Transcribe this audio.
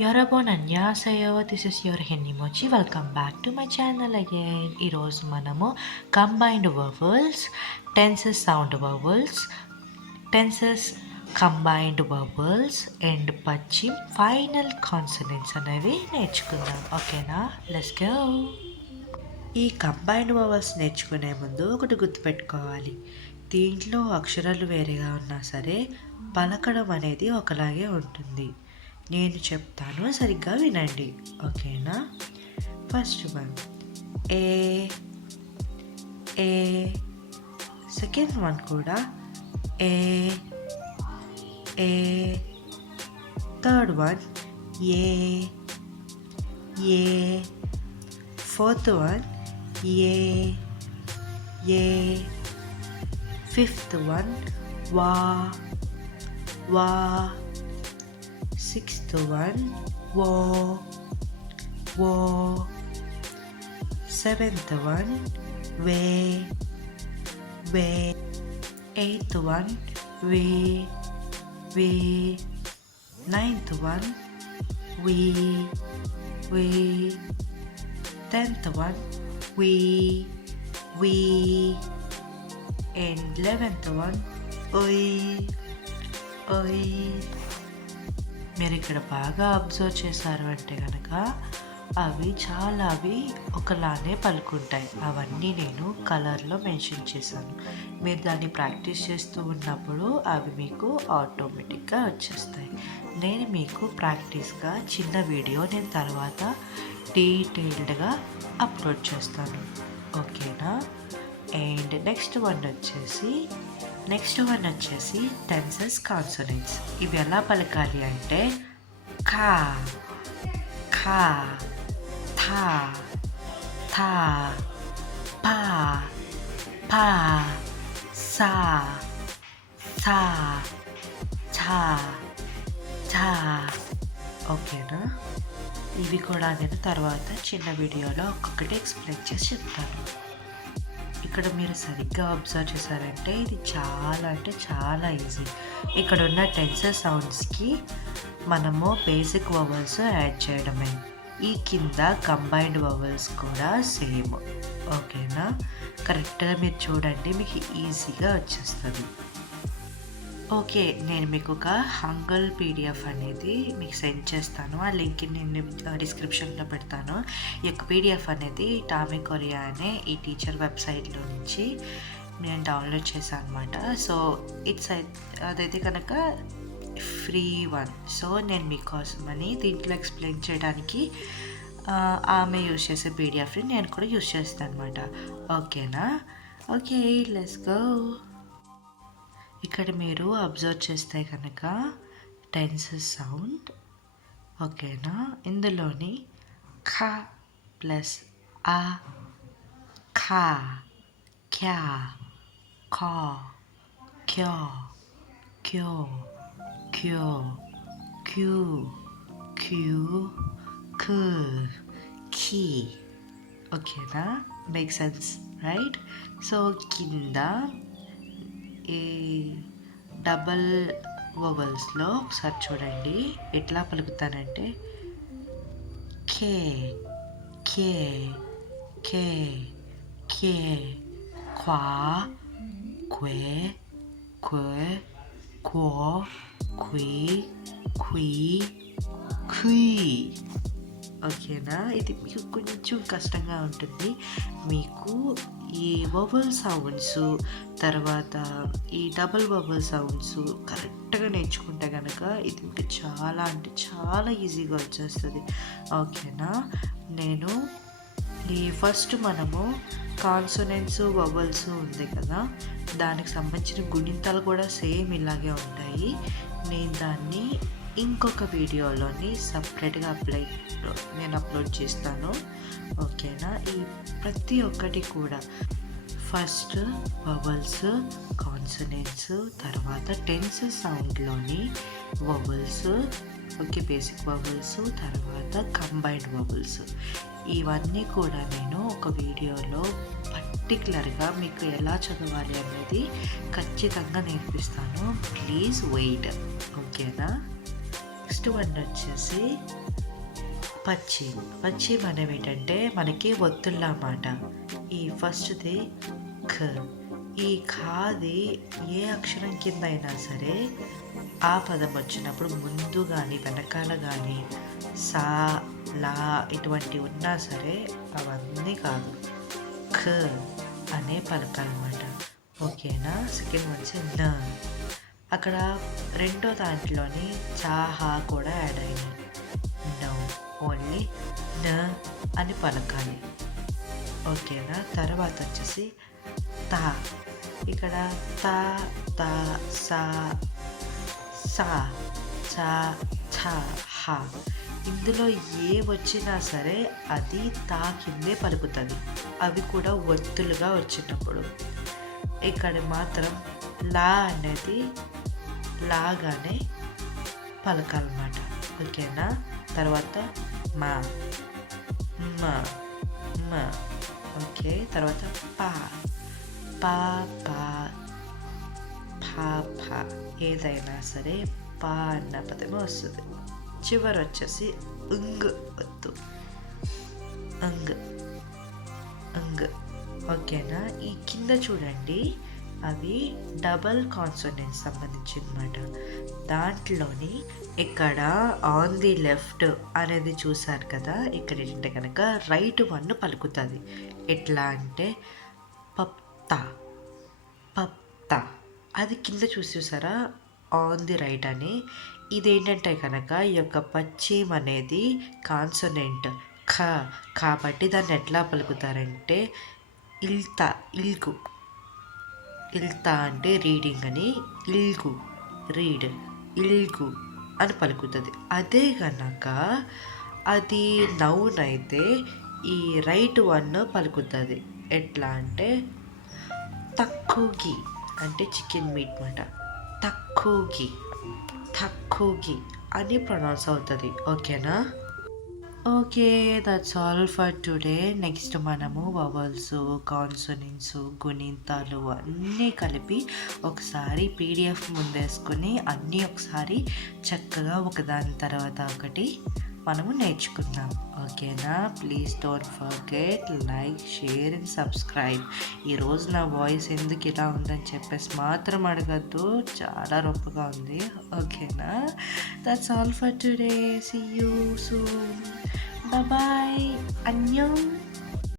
여러분 안녕하세요. This is your Henimochi. Welcome back to my channel again. ఈరోజు మనము combined vowels, tenses sound vowels, tenses combined vowels and Paschim final consonants అనేవి నేర్చుకుందాం. ఓకేనా, let's go. ఈ combined vowels నేర్చుకునే ముందు ఒకటి గుర్తుపెట్టుకోవాలి. దీంట్లో అక్షరాలు వేరేగా ఉన్నా సరే పలకడం అనేది ఒకలాగే ఉంటుంది. నేను చెప్తాను, సరిగ్గా వినండి. ఓకేనా. ఫస్ట్ వన్ ఏ ఏ, సెకండ్ వన్ కూడా ఏ ఏ, థర్డ్ వన్ ఏ ఏ, ఫోర్త్ వన్ ఏ ఏ, ఫిఫ్త్ వన్ వా వా, sixth one wo wo, seventh one we we, eighth one we we, ninth one we we, 10th one we and 11th one oi oi. మీరు ఇక్కడ బాగా observe చేశారు అంటే కనుక అవి ఒకలానే పలుకుంటాయి. అవన్నీ నేను కలర్లో మెన్షన్ చేశాను. మీరు దాన్ని ప్రాక్టీస్ చేస్తూ ఉన్నప్పుడు అవి మీకు ఆటోమేటిక్గా వచ్చేస్తాయి. నేను మీకు ప్రాక్టీస్గా చిన్న వీడియో నేను తర్వాత డీటెయిల్డ్గా అప్లోడ్ చేస్తాను. ఓకేనా. అండ్ నెక్స్ట్ వన్ వచ్చేసి టెన్సెస్ కాన్సోనెంట్స్. ఇవి ఎలా పలకాలి అంటే ఖా ఖా, థా థా, పా పా, సా సా, ఛా ఛా. ఓకేనా. ఇవి కూడా నేను తర్వాత చిన్న వీడియోలో ఒక్కొక్కటి ఎక్స్ప్లెయిన్ చేసి చెప్తాను. ఇక్కడ మీరు సరిగ్గా అబ్జర్వ్ చేశారంటే ఇది చాలా ఈజీ. ఇక్కడ ఉన్న టెన్సెస్ సౌండ్స్కి మనము బేసిక్ వవల్స్ యాడ్ చేయడమే. ఈ కింద కంబైన్డ్ వవల్స్ కూడా సేమ్. ఓకేనా. కరెక్ట్గా మీరు చూడండి, మీకు ఈజీగా వచ్చేస్తుంది. ఓకే, నేను మీకు ఒక హంగల్ పీడిఎఫ్ అనేది మీకు సెండ్ చేస్తాను. ఆ లింక్ నేను డిస్క్రిప్షన్లో పెడతాను. ఈ యొక్క పీడిఎఫ్ అనేది టామీ కొరియా అనే ఈ టీచర్ వెబ్సైట్లో నుంచి నేను డౌన్లోడ్ చేశాను అనమాట. సో అదైతే కనుక ఫ్రీ వన్. సో నేను మీకోసమని దీంట్లో ఎక్స్ప్లెయిన్ చేయడానికి ఆమె యూజ్ చేసే పీడిఎఫ్ని నేను కూడా యూజ్ చేస్తాను అనమాట. ఓకేనా. Okay, let's go. ఇక్కడ మీరు అబ్జర్వ్ చేస్తే కనుక టెన్సెస్ సౌండ్. ఓకేనా. ఇందులోని ఖ ప్లస్ ఆ, ఖా, క్యా, ఖా, క్యా, క్యో, క్యో, క్యూ, క్యూ, ఖ, ఖీ. ఓకేనా. Make sense, right? సో కింద ఈ డబల్ వవల్స్లో ఒకసారి చూడండి ఎట్లా పలుకుతానంటే కే కే కే కే, క్వా క్వే క్వే, క్వో క్వీ క్వీ క్వీ. ఓకేనా. ఇది మీకు కొంచెం కష్టంగా ఉంటుంది. మీకు ఈ వవల్ సౌండ్స్ తర్వాత ఈ డబుల్ వవల్ సౌండ్స్ కరెక్ట్గా నేర్చుకుంటే కనుక ఇది మీకు చాలా ఈజీగా వచ్చేస్తుంది. ఓకేనా. నేను ఈ ఫస్ట్ మనము కాన్సోనెంట్స్ వవల్స్ ఉంది కదా, దానికి సంబంధించిన గుణింతాలు కూడా సేమ్ ఇలాగే ఉంటాయి. నేను దాన్ని ఇంకొక వీడియోలోని సపరేట్గా నేను అప్లోడ్ చేస్తాను. ఓకేనా. ఈ ప్రతి ఒక్కటి కూడా ఫస్ట్ వవల్స్, కాన్సనెంట్స్, తర్వాత టెన్సెస్ సౌండ్లోని వవల్స్, ఓకే, బేసిక్ వవల్స్, తర్వాత కంబైన్డ్ వవల్స్. ఇవన్నీ కూడా నేను ఒక వీడియోలో పర్టికులర్గా మీకు ఎలా చదవాలి అనేది ఖచ్చితంగా నేర్పిస్తాను. Please wait. ఓకేనా. నెక్స్ట్ వన్ వచ్చేసి పచ్చి. పచ్చి మనం ఏంటంటే మనకి ఒత్తుళ్ళ అన్నమాట. ఈ ఫస్ట్ది ఖ. ఈ ఖాది ఏ అక్షరం కింద అయినా సరే ఆ పదం వచ్చినప్పుడు ముందు కానీ వెనకాల కానీ సా లా ఇటువంటివి ఉన్నా సరే అవన్నీ కాదు, ఖ అనే పలకాలన్నమాట. ఓకేనా. సెకండ్ వచ్చి న. అక్కడ రెండో దాంట్లోని చాహా కూడా యాడ్ అయింది. నో, ఓన్లీ న అని పలకాలి. ఓకేనా. తర్వాత వచ్చేసి తా. ఇక్కడ తా తా సా సా చా ఛ హ. ఇందులో ఏ వచ్చినా సరే అది తా కిందే పలుకుతుంది, అవి కూడా ఒత్తులుగా వచ్చినప్పుడు. ఇక్కడ మాత్రం లా అనేది లాగానే పలకాలన్నమాట. ఓకేనా. తర్వాత మా మ మ. ఓకే. తర్వాత పా పా పా పా పా. ఏదైనా సరే పా అన్న పదమే వస్తుంది. చివరి వచ్చేసి ఉంగ్ వద్దు, అంగ్ అంగ్. ఓకేనా. ఈ కింద చూడండి, అవి డబల్ కాన్సోనెంట్ సంబంధించిందన్నమాట. దాంట్లోని ఇక్కడ ఆన్ ది లెఫ్ట్ అనేది చూసారు కదా, ఇక్కడ ఏంటంటే కనుక రైట్ వన్ పలుకుతుంది. ఎట్లా అంటే పప్తా పప్తా. అది కింద చూసారా ఆన్ ది రైట్ అని. ఇదేంటంటే కనుక ఈ యొక్క పశ్చిమ అనేది కాన్సోనెంట్ ఖ కాబట్టి దాన్ని ఎట్లా పలుకుతారంటే ఇల్తా ఇల్గు. ఇల్తా అంటే రీడింగ్ అని, ఇల్గు రీడ్, ఇల్గు అని పలుకుతుంది. అదే కనుక అది నౌన్ అయితే ఈ రైట్ వన్ పలుకుతుంది. ఎట్లా అంటే తక్కువకి అంటే చికెన్ మీట్ మాట, తక్కువకి తక్కువకి అని ప్రొనౌన్స్ అవుతుంది. ఓకేనా. Okay, that's all for today. Next మనము వవల్స్, కాన్సోనెంట్స్, గుణింతాలు అన్నీ కలిపి ఒకసారి పీడిఎఫ్ ముందేసుకుని అన్నీ ఒకసారి చక్కగా ఒకదాని తర్వాత ఒకటి మనము నేర్చుకుందాం. ఓకేనా. Please don't forget like, share and subscribe. ఈరోజు నా వాయిస్ ఎందుకు ఇలా ఉందని చెప్పేసి మాత్రం అడగద్దు, చాలా రొప్పగా ఉంది. ఓకేనా. That's all for today. See you soon. Bye. అన్యం.